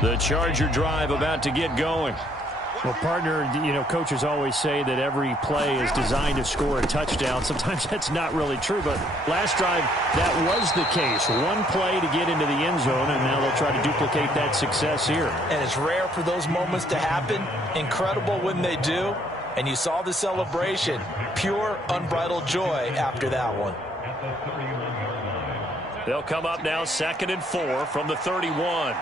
The Charger drive about to get going. Well, partner, you know, coaches always say that every play is designed to score a touchdown. Sometimes that's not really true, but last drive, that was the case. One play to get into the end zone, and now they'll try to duplicate that success here. And it's rare for those moments to happen. Incredible when they do. And you saw the celebration. Pure, unbridled joy after that one. They'll come up now 2nd and 4 from the 31.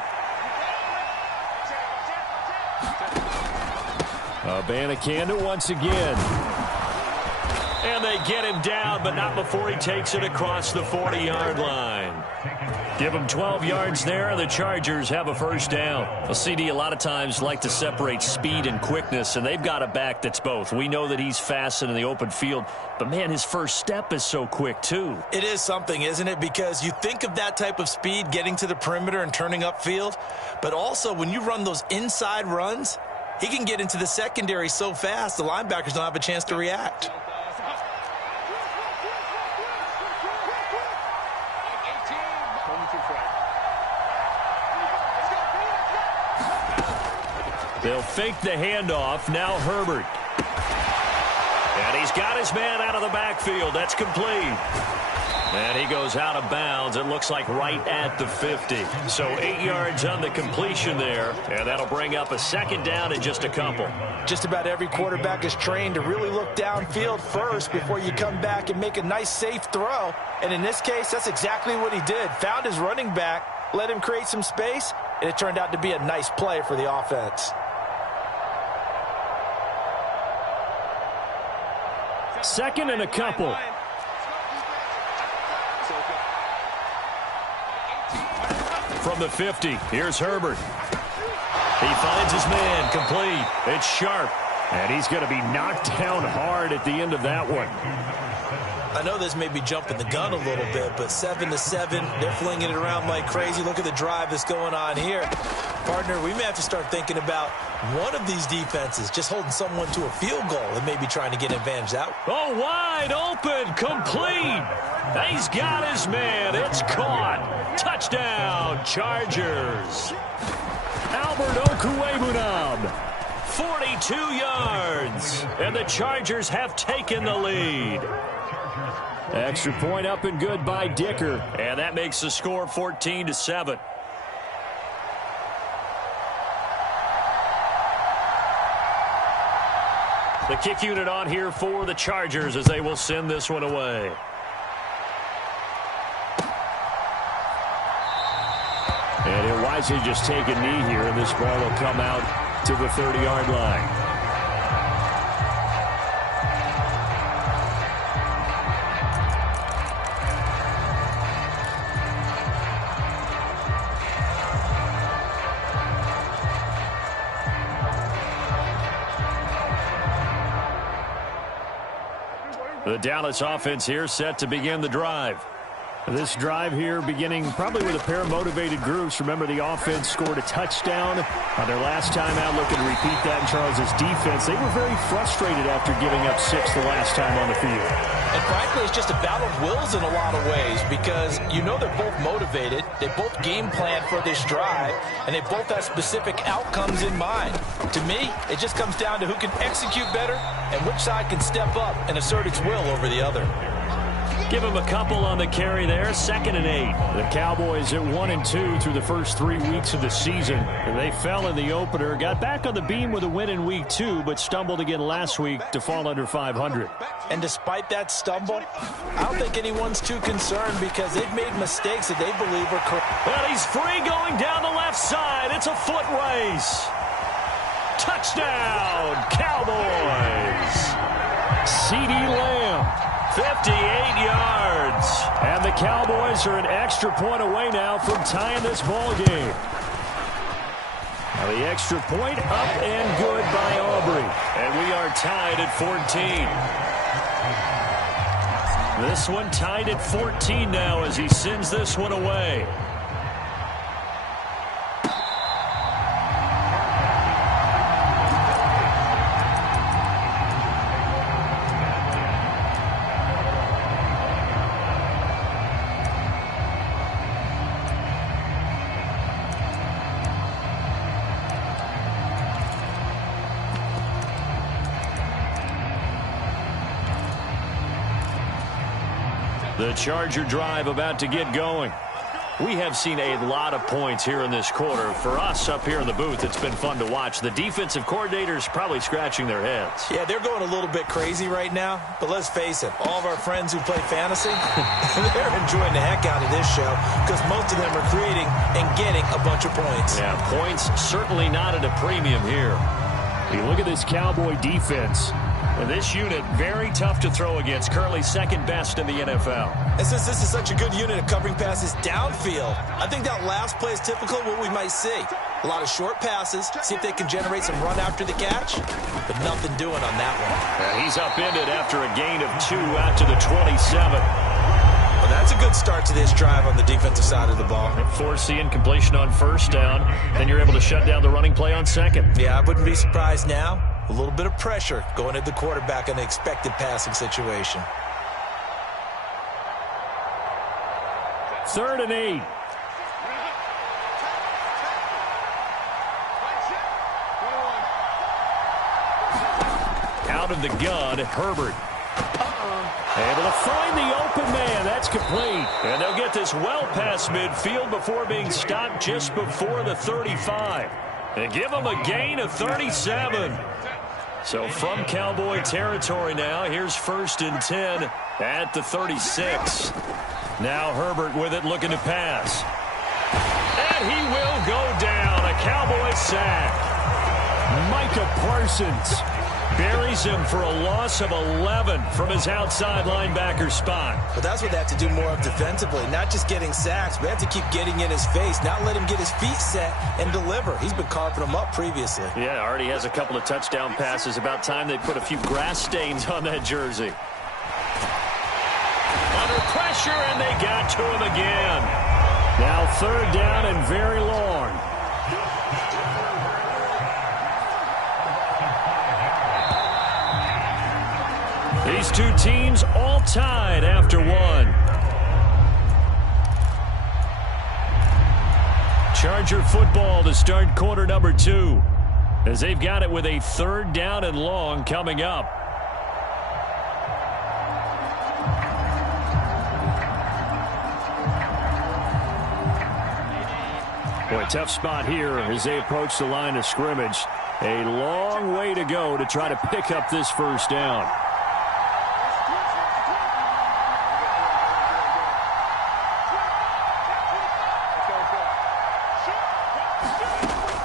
Abanikanda once again. And they get him down, but not before he takes it across the 40-yard line. Give him 12 yards there, and the Chargers have a first down. Well, CD, a lot of times like to separate speed and quickness, and they've got a back that's both. We know that he's fast in the open field, but, man, his first step is so quick, too. It is something, isn't it? Because you think of that type of speed getting to the perimeter and turning upfield, but also when you run those inside runs, he can get into the secondary so fast the linebackers don't have a chance to react. They'll fake the handoff. Now Herbert. And he's got his man out of the backfield. That's complete. And he goes out of bounds. It looks like right at the 50. So 8 yards on the completion there. And that'll bring up a second down in just a couple. Just about every quarterback is trained to really look downfield first before you come back and make a nice, safe throw. And in this case, that's exactly what he did. Found his running back, let him create some space, and it turned out to be a nice play for the offense. Second and a couple. From the 50, here's Herbert. He finds his man, complete. It's Sharp. And he's going to be knocked down hard at the end of that one. I know this may be jumping the gun a little bit, but 7-7, they're flinging it around like crazy. Look at the drive that's going on here. Partner, we may have to start thinking about one of these defenses just holding someone to a field goal and maybe trying to get an advantage out. Oh, wide open, complete. He's got his man. It's caught. Touchdown, Chargers. Albert Okwuegbunam. 42 yards. And the Chargers have taken the lead. Extra point up and good by Dicker. And that makes the score 14-7. The kick unit on here for the Chargers as they will send this one away. And he'll wisely just take a knee here, and this ball will come out to the 30-yard line. The Dallas offense here set to begin the drive. This drive here beginning probably with a pair of motivated groups. Remember, the offense scored a touchdown on their last time out. Looking to repeat that in Charles's defense. They were very frustrated after giving up 6 the last time on the field. And frankly, it's just a battle of wills in a lot of ways because you know they're both motivated. They both game plan for this drive, and they both have specific outcomes in mind. To me, it just comes down to who can execute better and which side can step up and assert its will over the other. Give him a couple on the carry there. 2nd and 8. The Cowboys at 1-2 through the first 3 weeks of the season. They fell in the opener, got back on the beam with a win in week 2, but stumbled again last week to fall under 500. And despite that stumble, I don't think anyone's too concerned because they've made mistakes that they believe are correct. Well, he's free going down the left side. It's a foot race. Touchdown, Cowboys. CeeDee Lamb. 58 yards. And the Cowboys are an extra point away now from tying this ball game. Now the extra point up and good by Aubrey. And we are tied at 14. This one tied at 14 now as he sends this one away. The Charger drive about to get going. We have seen a lot of points here in this quarter. For us up here in the booth, it's been fun to watch. The defensive coordinators probably scratching their heads. Yeah, they're going a little bit crazy right now. But let's face it, all of our friends who play fantasy, they're enjoying the heck out of this show because most of them are creating and getting a bunch of points. Yeah, points certainly not at a premium here. You look at this Cowboy defense. And this unit, very tough to throw against, currently second best in the NFL. And since this is such a good unit of covering passes downfield, I think that last play is typical of what we might see. A lot of short passes, see if they can generate some run after the catch, but nothing doing on that one. He's upended after a gain of 2 out to the 27. Well, that's a good start to this drive on the defensive side of the ball. Force the incompletion on first down, then you're able to shut down the running play on second. Yeah, I wouldn't be surprised now. A little bit of pressure going at the quarterback in an expected passing situation. 3rd and 8. Out of the gun, Herbert. Able to find the open man. That's complete. And they'll get this well past midfield before being stopped just before the 35. And give them a gain of 37. So from Cowboy territory now, here's 1st and 10 at the 36. Now Herbert with it, looking to pass. And he will go down. A Cowboy sack. Micah Parsons buries him for a loss of 11 from his outside linebacker spot. But that's what they have to do more of defensively, not just getting sacks, but they have to keep getting in his face, not let him get his feet set and deliver. He's been carving them up previously. Yeah, already has a couple of touchdown passes. About time they put a few grass stains on that jersey. Under pressure, and they got to him again. Now 3rd down and very long. These two teams all tied after one. Charger football to start quarter number 2, as they've got it with a 3rd down and long coming up. Boy, tough spot here as they approach the line of scrimmage. A long way to go to try to pick up this 1st down.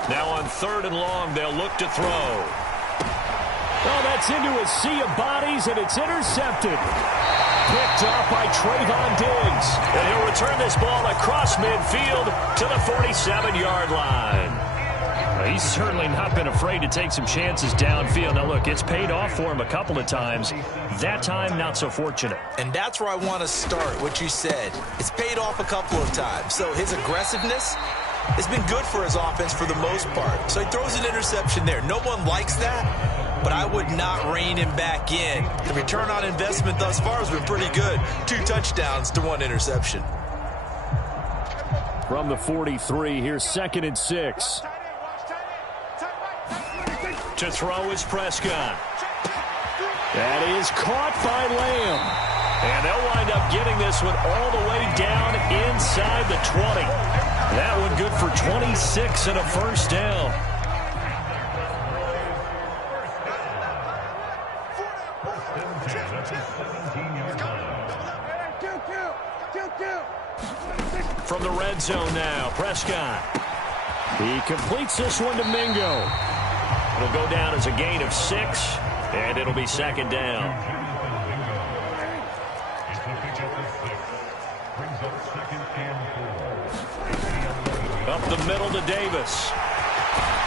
Now on 3rd and long, they'll look to throw. Oh, that's into a sea of bodies, and it's intercepted. Picked off by Trayvon Diggs. And he'll return this ball across midfield to the 47-yard line. Well, he's certainly not been afraid to take some chances downfield. Now, look, it's paid off for him a couple of times. That time, not so fortunate. And that's where I want to start, what you said. It's paid off a couple of times. So his aggressiveness, it's been good for his offense for the most part. So he throws an interception there. No one likes that, but I would not rein him back in. The return on investment thus far has been pretty good. 2 touchdowns to 1 interception. From the 43, here's 2nd and 6. To throw is Prescott. That is caught by Lamb. And they'll wind up getting this one all the way down inside the 20. That one good for 26 and a 1st down. From the red zone now, Prescott. He completes this one to Mingo. It'll go down as a gain of 6, and it'll be 2nd down. Up the middle to Davis.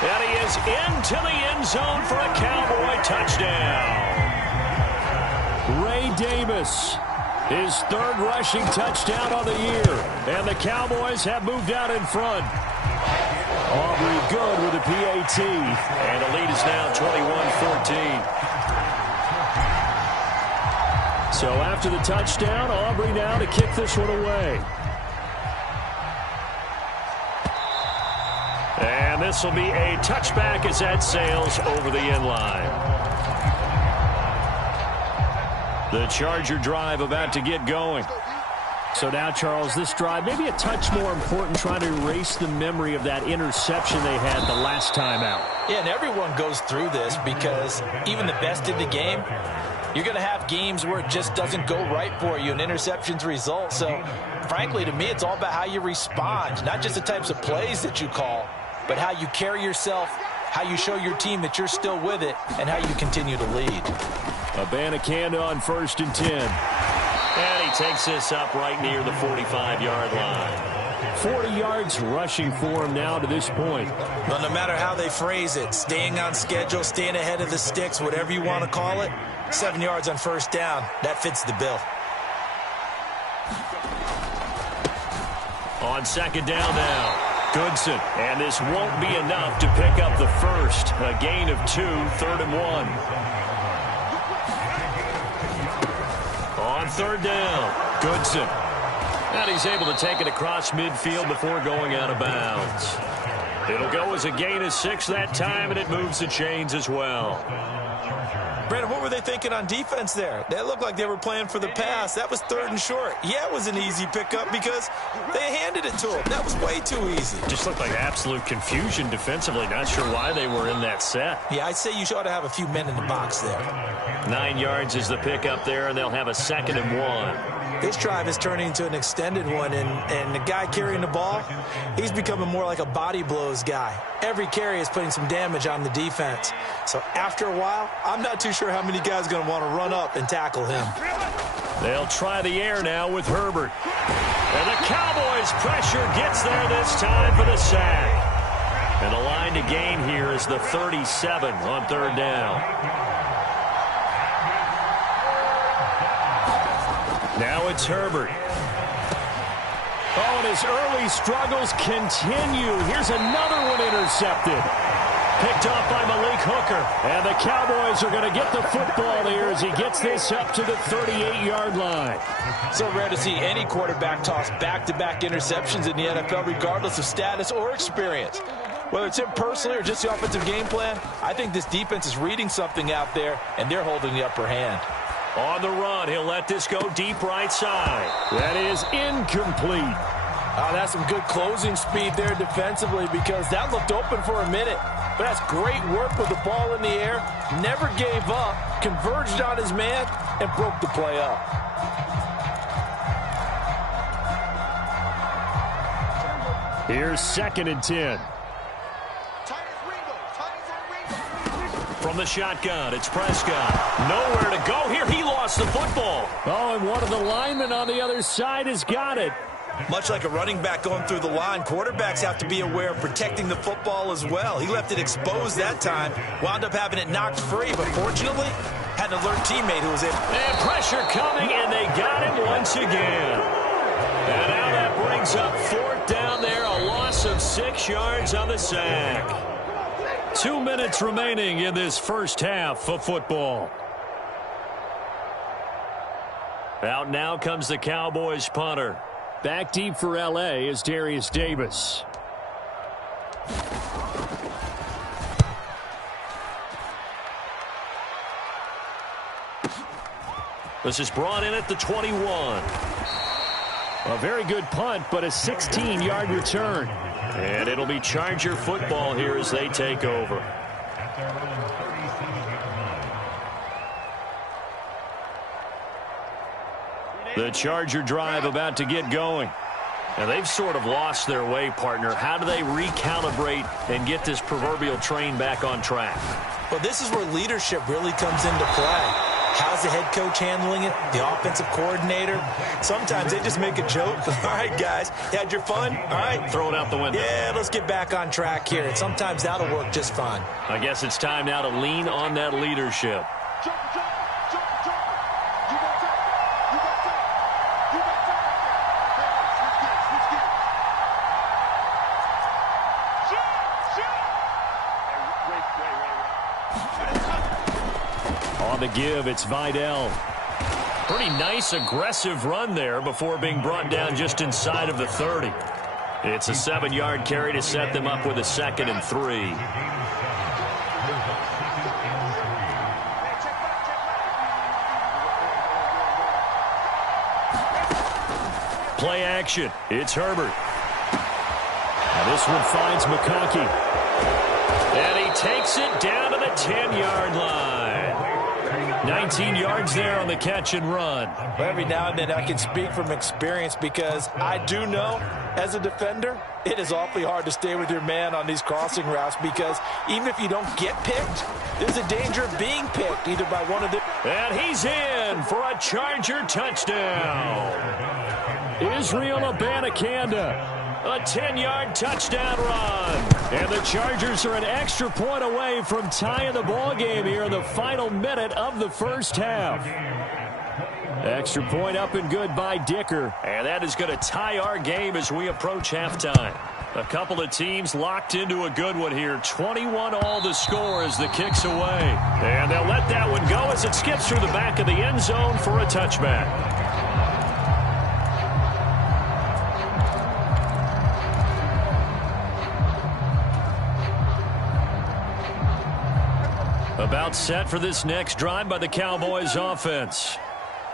And he is into the end zone for a Cowboy touchdown. Ray Davis, his 3rd rushing touchdown on the year. And the Cowboys have moved out in front. Aubrey good with a PAT. And the lead is now 21-14. So after the touchdown, Aubrey now to kick this one away. And this will be a touchback as that sails over the end line. The Charger drive about to get going. So now, Charles, this drive maybe a touch more important, trying to erase the memory of that interception they had the last time out. Yeah, and everyone goes through this because even the best in the game, you're going to have games where it just doesn't go right for you, and interceptions result. So, frankly, to me, it's all about how you respond, not just the types of plays that you call, but how you carry yourself, how you show your team that you're still with it, and how you continue to lead. Abanikanda on 1st and 10. And he takes this up right near the 45-yard line. 40 yards rushing for him now to this point. Well, no matter how they phrase it, staying on schedule, staying ahead of the sticks, whatever you want to call it, 7 yards on 1st down, that fits the bill. On 2nd down now, Goodson. And this won't be enough to pick up the first. A gain of 2, 3rd and 1. On 3rd down, Goodson. And he's able to take it across midfield before going out of bounds. It'll go as a gain of 6 that time, and it moves the chains as well. Brandon, what were they thinking on defense there? They looked like they were playing for the pass. That was 3rd and short. Yeah, it was an easy pickup because they handed it to him. That was way too easy. Just looked like absolute confusion defensively. Not sure why they were in that set. Yeah, I'd say you ought to have a few men in the box there. 9 yards is the pickup there, and they'll have a 2nd and 1. This drive is turning into an extended one, and the guy carrying the ball, he's becoming more like a body blows guy. Every carry is putting some damage on the defense. So after a while, I'm not too sure how many guys are going to want to run up and tackle him. They'll try the air now with Herbert. And the Cowboys' pressure gets there this time for the sack. And the line to gain here is the 37 on 3rd down. Now it's Herbert. Oh, and his early struggles continue. Here's another one intercepted. Picked off by Malik Hooker. And the Cowboys are going to get the football here as he gets this up to the 38-yard line. So rare to see any quarterback toss back-to-back interceptions in the NFL, regardless of status or experience. Whether it's him personally or just the offensive game plan, I think this defense is reading something out there, and they're holding the upper hand. On the run, he'll let this go deep right side. That is incomplete. Oh, that's some good closing speed there defensively because that looked open for a minute. But that's great work with the ball in the air. Never gave up, converged on his man, and broke the play up. Here's 2nd and 10. From the shotgun, it's Prescott. Nowhere to go here. He lost the football. Oh, and one of the linemen on the other side has got it. Much like a running back going through the line, quarterbacks have to be aware of protecting the football as well. He left it exposed that time, wound up having it knocked free, but fortunately, had an alert teammate who was able. And pressure coming, and they got him once again. And now that brings up 4th down there, a loss of 6 yards on the sack. 2 minutes remaining in this first half of football. Out now comes the Cowboys punter. Back deep for L.A. is Darius Davis. This is brought in at the 21. A very good punt, but a 16-yard return. And it'll be Charger football here as they take over. The Charger drive about to get going. And they've sort of lost their way, partner. How do they recalibrate and get this proverbial train back on track? Well, this is where leadership really comes into play. How's the head coach handling it? The offensive coordinator? Sometimes they just make a joke. All right, guys, you had your fun? All right. Throw it out the window. Yeah, let's get back on track here. And sometimes that'll work just fine. I guess it's time now to lean on that leadership. On the give, it's Vidal. Pretty nice, aggressive run there before being brought down just inside of the 30. It's a 7-yard carry to set them up with a 2nd and 3. play action. It's Herbert. Now this one finds McConkey. And he takes it down to the 10-yard line. 19 yards there on the catch and run. Every now and then I can speak from experience because I do know, as a defender, it is awfully hard to stay with your man on these crossing routes because even if you don't get picked, there's a danger of being picked either by one of the... And he's in for a Charger touchdown. Israel Abanikanda. A 10-yard touchdown run. And the Chargers are an extra point away from tying the ball game here in the final minute of the first half. Extra point up and good by Dicker. And that is going to tie our game as we approach halftime. A couple of teams locked into a good one here. 21-all the score as the kick's away. And they'll let that one go as it skips through the back of the end zone for a touchback. About set for this next drive by the Cowboys offense.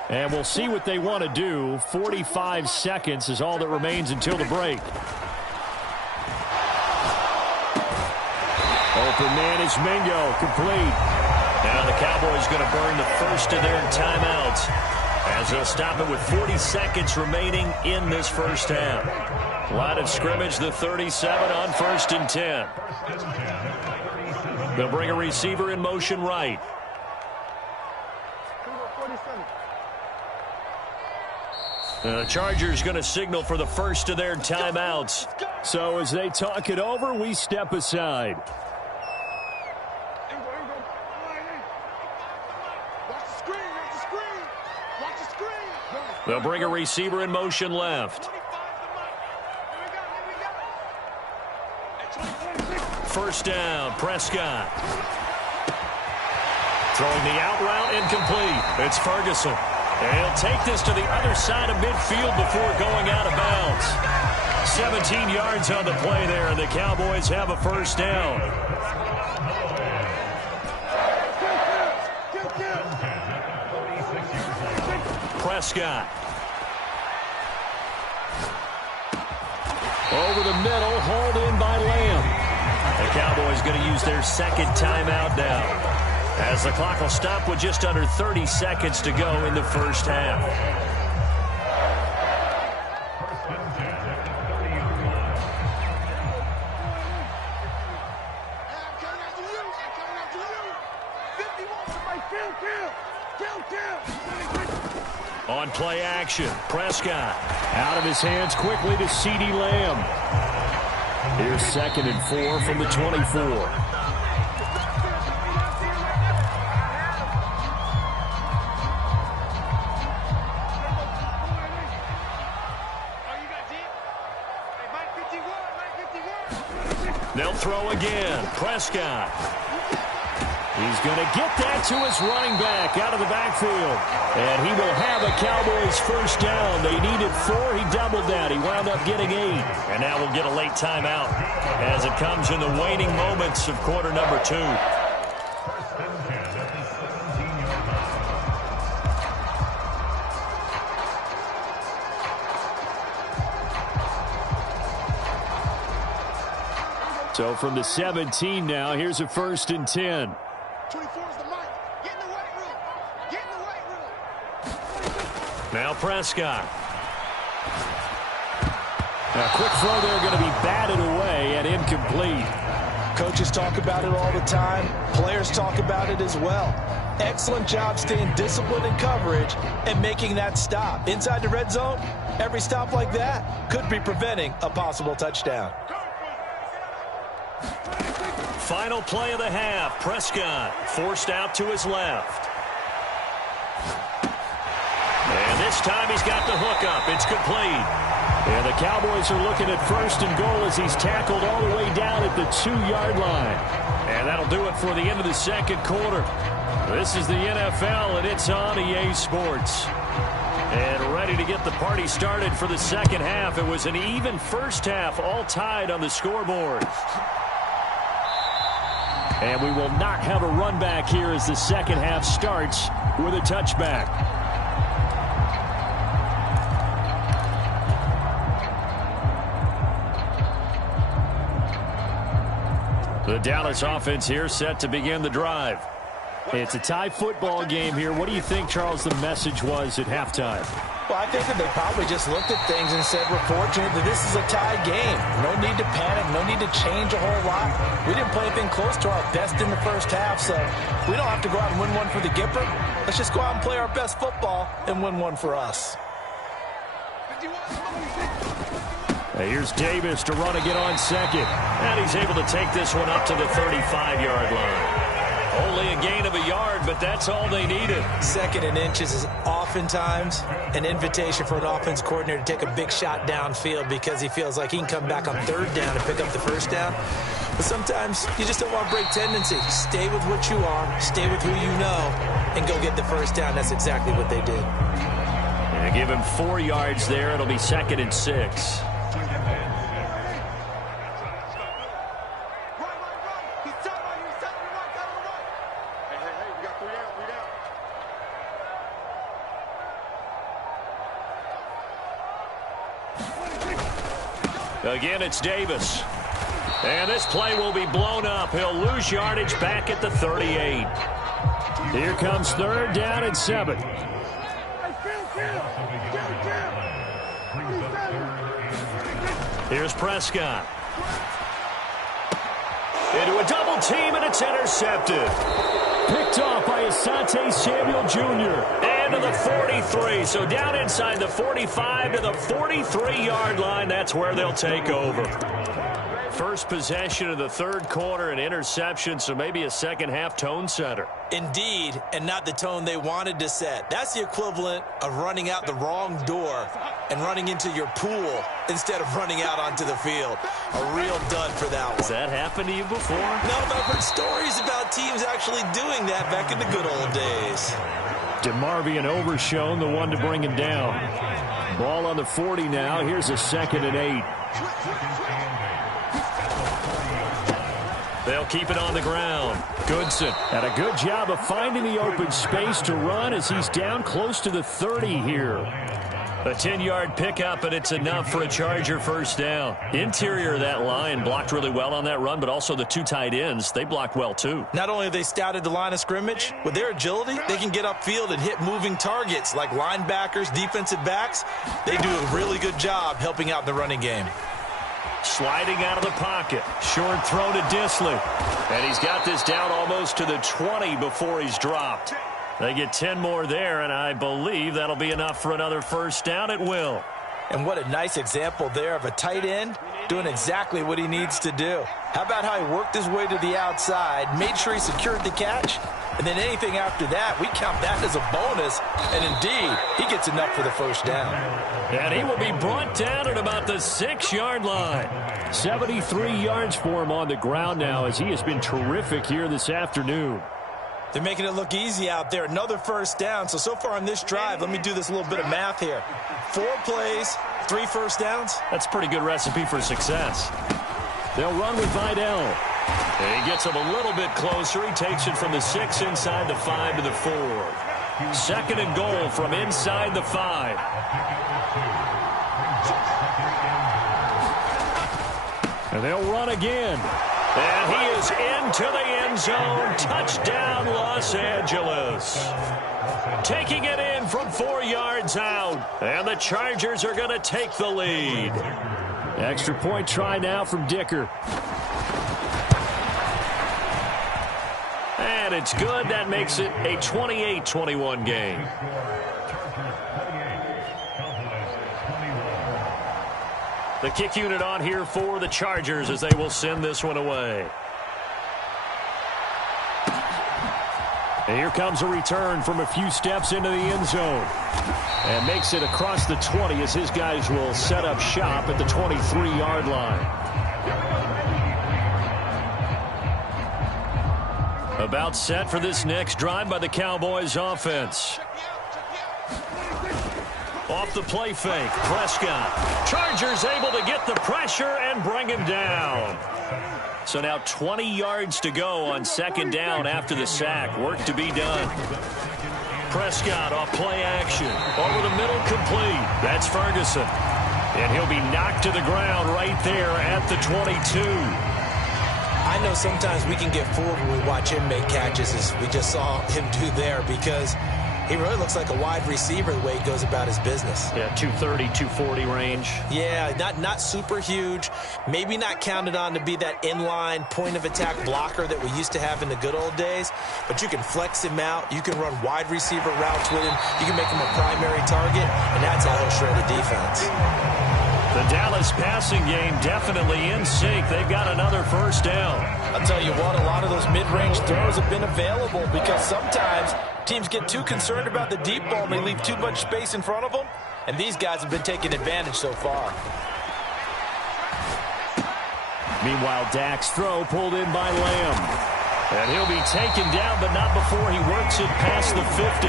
And we'll see what they want to do. 45 seconds is all that remains until the break. Open man is Mingo, complete. Now the Cowboys going to burn the first of their timeouts as they'll stop it with 40 seconds remaining in this first half. Line of scrimmage, the 37 on 1st and 10. They'll bring a receiver in motion right. The Chargers going to signal for the first of their timeouts. So as they talk it over, we step aside. They'll bring a receiver in motion left. First down, Prescott. Throwing the out route incomplete. It's Ferguson. And he'll take this to the other side of midfield before going out of bounds. 17 yards on the play there, and the Cowboys have a first down. Prescott. Over the middle, hauled in by Lamb. The Cowboys going to use their second timeout now, as the clock will stop with just under 30 seconds to go in the first half. On play action, Prescott. Out of his hands quickly to CeeDee Lamb. Here's 2nd and 4 from the 24. They'll throw again. Prescott. He's going to get that to his running back out of the backfield. And he will have a Cowboys first down. They needed 4. He doubled that. He wound up getting 8. And now we'll get a late timeout as it comes in the waning moments of quarter number 2. So from the 17 now, here's a 1st and 10. 24 is the mic. Get in the weight room. Get in the weight room. Now Prescott. A quick throw there going to be batted away and incomplete. Coaches talk about it all the time. Players talk about it as well. Excellent job staying disciplined in coverage and making that stop. Inside the red zone, every stop like that could be preventing a possible touchdown. Final play of the half. Prescott forced out to his left. And this time he's got the hook up. It's complete. And the Cowboys are looking at 1st and goal as he's tackled all the way down at the 2-yard line. And that'll do it for the end of the second quarter. This is the NFL, and it's on EA Sports. And ready to get the party started for the second half. It was an even first half, all tied on the scoreboard. And we will not have a run back here as the second half starts with a touchback. The Dallas offense here set to begin the drive. It's a tie football game here. What do you think, Charles, the message was at halftime? Well, I think that they probably just looked at things and said, we're fortunate that this is a tie game. No need to panic. No need to change a whole lot. We didn't play anything close to our best in the first half, so we don't have to go out and win one for the Gipper. Let's just go out and play our best football and win one for us. Here's Davis to run again on second. And he's able to take this one up to the 35-yard line. Only a gain of a yard, but that's all they needed. Second and inches is oftentimes an invitation for an offense coordinator to take a big shot downfield because he feels like he can come back on third down and pick up the first down. But sometimes you just don't want to break tendency. Stay with what you are, stay with who you know, and go get the first down. That's exactly what they did. And give him 4 yards there. It'll be 2nd and 6. Again, it's Davis. And this play will be blown up. He'll lose yardage back at the 38. Here comes 3rd down and 7. Here's Prescott. Into a double team, and it's intercepted. Picked off by Asante Samuel Jr. And to the 43. So down inside the 45 to the 43-yard line. That's where they'll take over. First possession of the 3rd quarter, an interception, so maybe a second-half tone setter. Indeed, and not the tone they wanted to set. That's the equivalent of running out the wrong door and running into your pool instead of running out onto the field. A real dud for that one. Has that happened to you before? No, but I've heard stories about teams actually doing that back in the good old days. DeMarvion Overshown, the one to bring him down. Ball on the 40 now. Here's a 2nd and 8. They'll keep it on the ground. Goodson. And a good job of finding the open space to run as he's down close to the 30 here. A 10-yard pickup, and it's enough for a Charger first down. Interior of that line blocked really well on that run, but also the 2 tight ends, they blocked well too. Not only have they scouted the line of scrimmage, with their agility, they can get upfield and hit moving targets like linebackers, defensive backs. They do a really good job helping out the running game. Sliding out of the pocket. Short throw to Disley. And he's got this down almost to the 20 before he's dropped. They get 10 more there, and I believe that'll be enough for another first down at will. And what a nice example there of a tight end doing exactly what he needs to do. How about how he worked his way to the outside, made sure he secured the catch, and then anything after that, we count that as a bonus. And indeed, he gets enough for the first down. And he will be brought down at about the 6-yard line. 73 yards for him on the ground now as he has been terrific here this afternoon. They're making it look easy out there. Another first down. So far on this drive, let me do this little bit of math here. 4 plays, 3 first downs. That's a pretty good recipe for success. They'll run with Vidal. And he gets him a little bit closer. He takes it from the 6 inside the 5 to the 4. 2nd and goal from inside the 5. And they'll run again. And he is into the end zone. Touchdown, Los Angeles. Taking it in from 4 yards out. And the Chargers are going to take the lead. Extra point try now from Dicker. And it's good. That makes it a 28-21 game. The kick unit on here for the Chargers as they will send this one away. And here comes a return from a few steps into the end zone. And makes it across the 20 as his guys will set up shop at the 23-yard line. About set for this next drive by the Cowboys offense. Off the play fake, Prescott. Chargers able to get the pressure and bring him down. So now 20 yards to go on 2nd down after the sack. Work to be done. Prescott off play action. Over the middle, complete. That's Ferguson. And he'll be knocked to the ground right there at the 22. I know sometimes we can get fooled when we watch him make catches, as we just saw him do there, because he really looks like a wide receiver the way he goes about his business. Yeah, 230, 240 range. Yeah, not super huge. Maybe not counted on to be that inline point-of-attack blocker that we used to have in the good old days, but you can flex him out. You can run wide receiver routes with him. You can make him a primary target, and that's how he'll shred a defense. The Dallas passing game definitely in sync. They've got another first down. I'll tell you what, a lot of those mid-range throws have been available because sometimes teams get too concerned about the deep ball and they leave too much space in front of them, and these guys have been taking advantage so far. Meanwhile, Dak's throw pulled in by Lamb. And he'll be taken down, but not before he works it past the 50.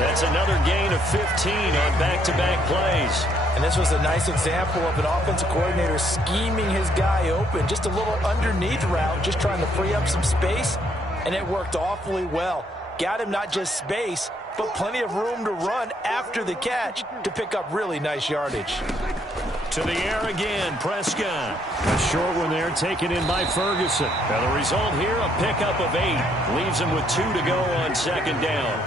That's another gain of 15 on back-to-back plays. And this was a nice example of an offensive coordinator scheming his guy open. Just a little underneath route, just trying to free up some space, and it worked awfully well. Got him not just space, but plenty of room to run after the catch to pick up really nice yardage. To the air again, Prescott. A short one there, taken in by Ferguson. Now the result here, a pickup of 8. Leaves him with 2 to go on second down.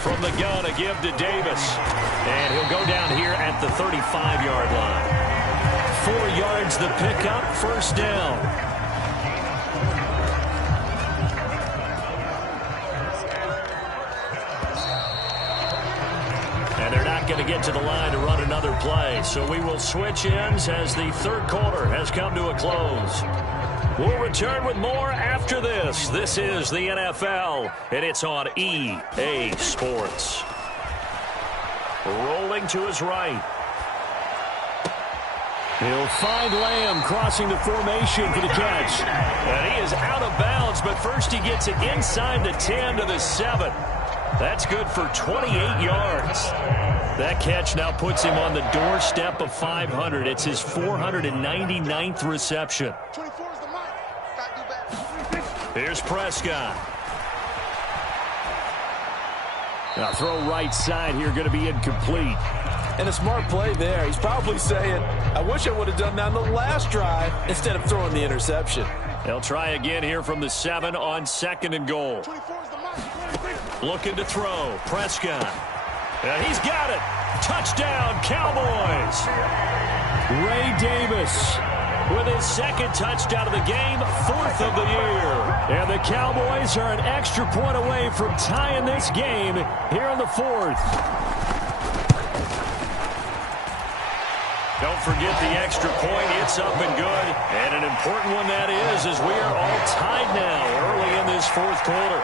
From the gun, a give to Davis. And he'll go down here at the 35-yard line. 4 yards the pickup, first down. And they're not going to get to the line to run another play. So we will switch ends as the third quarter has come to a close. We'll return with more after this. This is the NFL, and it's on EA Sports. Rolling to his right. He'll find Lamb crossing the formation for the catch. And he is out of bounds, but first he gets it inside the 10 to the 7. That's good for 28 yards. That catch now puts him on the doorstep of 500. It's his 499th reception. 24 is the mic. Gotta do better. Here's Prescott. Now throw right side here, going to be incomplete. And a smart play there. He's probably saying, I wish I would have done that on the last drive instead of throwing the interception. They'll try again here from the 7 on second and goal. 24 is the mic. Looking to throw. Prescott. And he's got it. Touchdown, Cowboys. Ray Davis With his second touchdown of the game, 4th of the year. And the Cowboys are an extra point away from tying this game here in the 4th. Don't forget the extra point. It's up and good. And an important one that is, as we are all tied now early in this 4th quarter.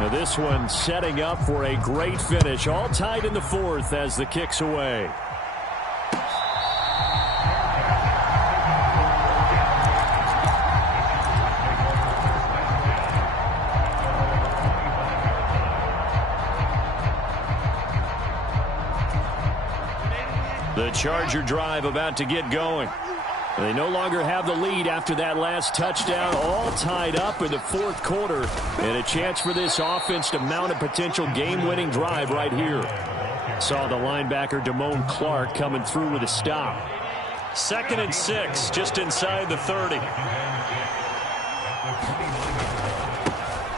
Now this one setting up for a great finish. All tied in the 4th as the kick's away. The Charger drive about to get going. They no longer have the lead after that last touchdown, all tied up in the 4th quarter. And a chance for this offense to mount a potential game-winning drive right here. Saw the linebacker Damone Clark coming through with a stop. 2nd and 6, just inside the 30.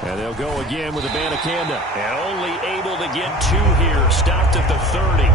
And they'll go again with Abanikanda. And only able to get 2 here, stopped at the 30.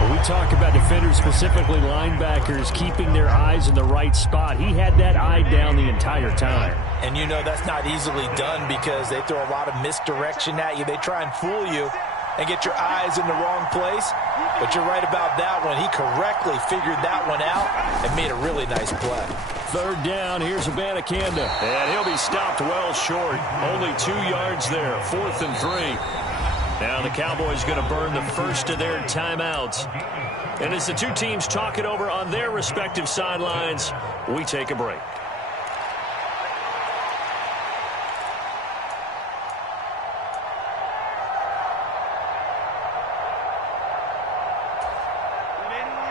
When we talk about defenders, specifically linebackers, keeping their eyes in the right spot, he had that eye down the entire time. And you know that's not easily done because they throw a lot of misdirection at you. They try and fool you and get your eyes in the wrong place. But you're right about that one. He correctly figured that one out and made a really nice play. 3rd down, here's Abanikanda. And he'll be stopped well short. Only 2 yards there, 4th and 3. Now the Cowboys going to burn the first of their timeouts. And as the two teams talk it over on their respective sidelines, we take a break.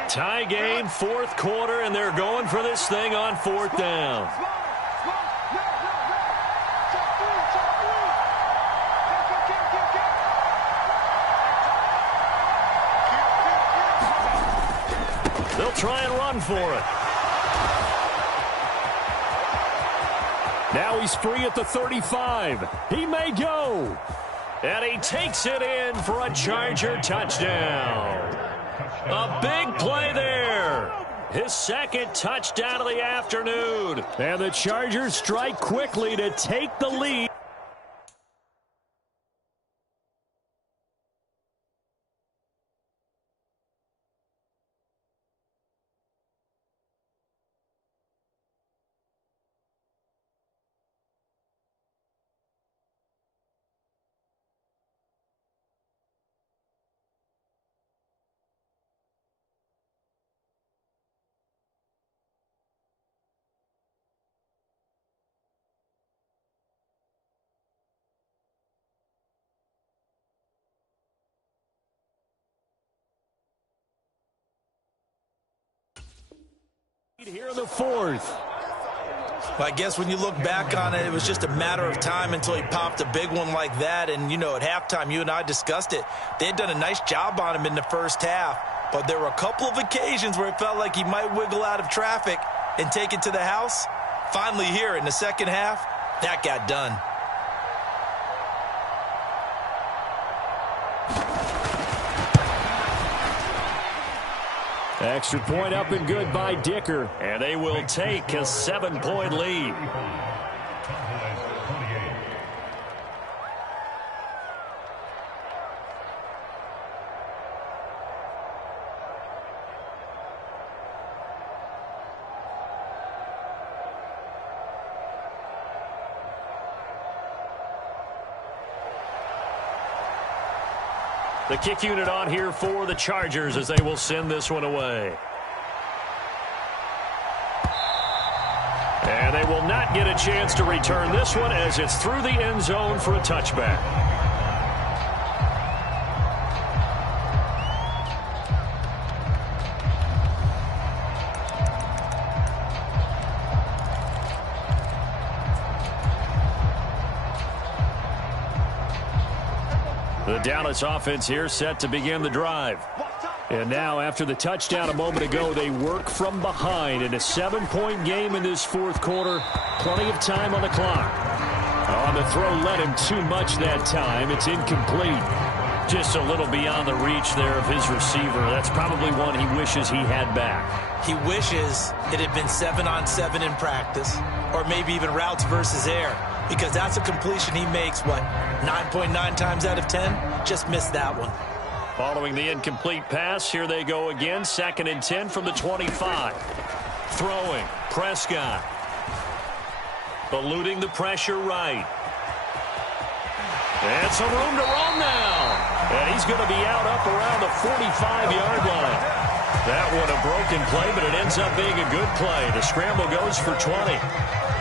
Tie game, 4th quarter, and they're going for this thing on 4th down. They'll try and run for it. Now he's free at the 35. He may go. And he takes it in for a Charger touchdown. A big play there. His second touchdown of the afternoon. And the Chargers strike quickly to take the lead. Here in the fourth. Well, I guess when you look back on it, it was just a matter of time until he popped a big one like that. And, you know, at halftime, you and I discussed it. They had done a nice job on him in the first half. But there were a couple of occasions where it felt like he might wiggle out of traffic and take it to the house. Finally here in the second half, that got done. Extra point up and good by Dicker. And they will take a 7-point lead. The kick unit on here for the Chargers as they will send this one away. And they will not get a chance to return this one as it's through the end zone for a touchback. The Dallas offense here set to begin the drive. And now after the touchdown a moment ago, they work from behind in a 7-point game in this fourth quarter. Plenty of time on the clock. On the throw, led him too much that time. It's incomplete. Just a little beyond the reach there of his receiver. That's probably one he wishes he had back. He wishes it had been 7-on-7 in practice, or maybe even routes versus air, because that's a completion he makes, what, 9.9 times out of 10? Just missed that one. Following the incomplete pass, here they go again. 2nd and 10 from the 25. Throwing, Prescott. Eluding the pressure right. And some room to run now. And he's going to be out up around the 45-yard line. That one a broken play, but it ends up being a good play. The scramble goes for 20.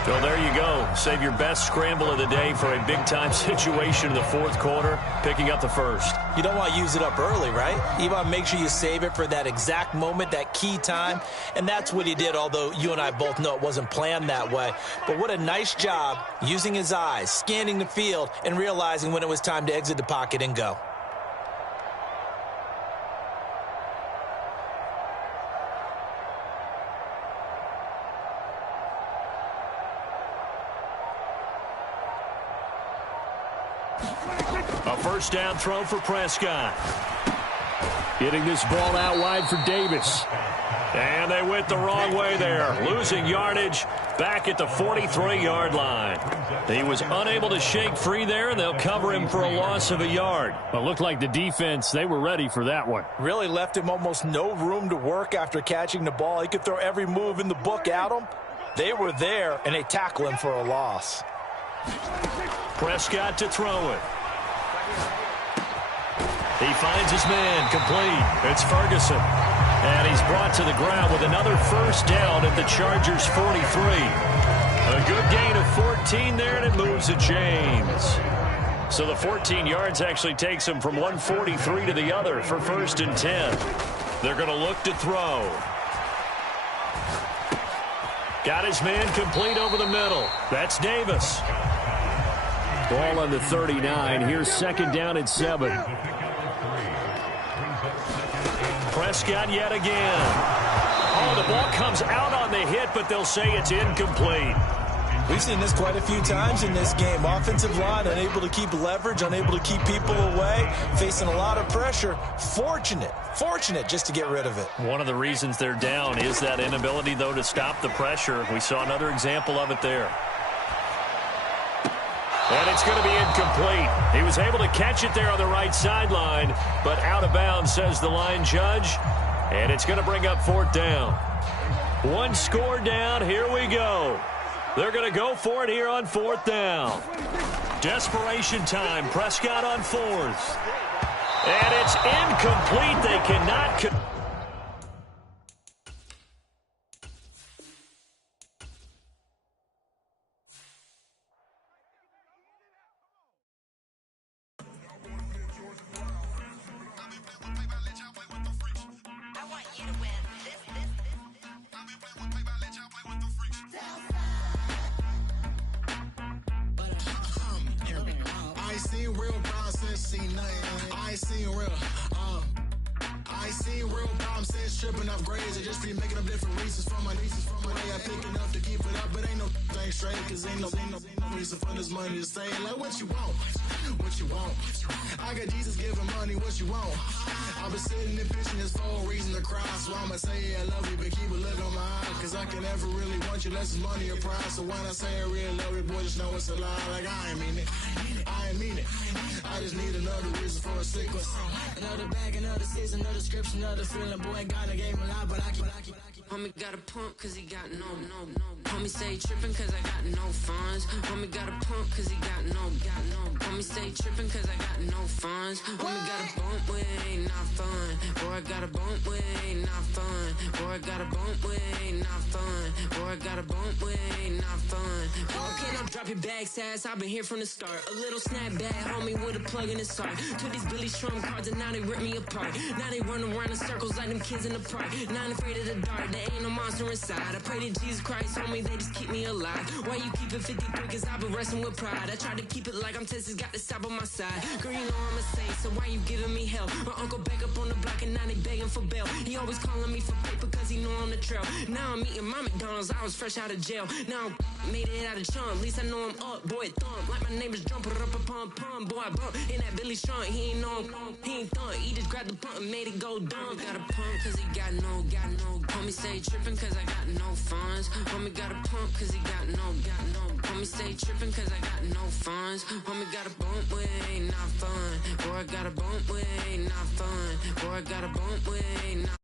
So there you go. Save your best scramble of the day for a big-time situation in the fourth quarter, picking up the first. You don't want to use it up early, right? You want to make sure you save it for that exact moment, that key time. And that's what he did, although you and I both know it wasn't planned that way. But what a nice job using his eyes, scanning the field, and realizing when it was time to exit the pocket and go. A first down throw for Prescott. Getting this ball out wide for Davis. And they went the wrong way there. Losing yardage back at the 43-yard line. He was unable to shake free there, and they'll cover him for a loss of a yard. Well, it looked like the defense, they were ready for that one. Really left him almost no room to work after catching the ball. He could throw every move in the book at him. They were there, and they tackle him for a loss. Prescott to throw it. He finds his man complete. It's Ferguson. And he's brought to the ground with another first down at the Chargers 43. A good gain of 14 there, and it moves the chains. So the 14 yards actually takes him from 143 to the other for 1st and 10. They're going to look to throw. Got his man complete over the middle. That's Davis. Ball on the 39. Here's second down and 7. Prescott yet again. Oh, the ball comes out on the hit, but they'll say it's incomplete. We've seen this quite a few times in this game. Offensive line unable to keep leverage, unable to keep people away, facing a lot of pressure. Fortunate just to get rid of it. One of the reasons they're down is that inability, though, to stop the pressure. We saw another example of it there. And it's going to be incomplete. He was able to catch it there on the right sideline, but out of bounds, says the line judge. And it's going to bring up fourth down. One score down. Here we go. They're going to go for it here on fourth down. Desperation time. Prescott on fourth. And it's incomplete. They cannot... Tripping off grades, I just be making up different reasons for my nieces. From my day I pick enough to keep it up, but ain't no thing straight, cause ain't no reason for this money to stay. Like what you want, I got Jesus giving money, what you want. I've been sitting and pitching this for a reason to cry, so I'ma say I love you, but keep a look on my eye, cause I can never really want you unless it's money or prize. So when I say I really love you, boy, just know it's a lie. Like I ain't mean it, I ain't mean it. I just need another reason for a sickle. Another bag, another season, another description, another feeling. Boy, God, I gave him a lot, but I keep. Homie got a pump cause he got no. Homie stay tripping cause I got no funds. Homie got a pump cause he got no. Homie stay tripping cause I got no funds. Homie got a bump with it ain't not fun. Boy, I got a bump with it ain't not fun. Boy, I got a bump with it ain't not fun. Boy, I got a bump with it ain't not fun. Okay, now drop your bag, sass. I've been here from the start. A little snapback, homie, with a plug in his heart. Took these Billy Strum cards and now they rip me apart. Now they run around in circles like them kids in the park. Not afraid of the dark, there ain't no monster inside. I pray to Jesus Christ, homie, they just keep me alive. Why you keep it 53? Cause I've been wrestling with pride. I try to keep it like I'm Texas, got the stop on my side. Girl, you know I'm a saint, so why you giving me hell? My uncle back up on the block and now they begging for bail. He always calling me for paper cause he know I'm the trail. Now I'm eating my McDonald's, I was fresh out of jail. Now I'm made it out of chunk, at least I know I'm up. Boy, thump, like my neighbors jump, put it up a pum. Boy, I bump in that Billy Strong, he ain't know he ain't thump. He just grabbed the pump and made it go dumb. Got a pump cause he got no. Homie stay tripping cause I got no funds. Homie got a pump cause he got no. Homie stay tripping cause I got no funds. Homie got a bump with it ain't not fun. Boy, I got a bump with it ain't not fun. Boy, I got a bump with it ain't not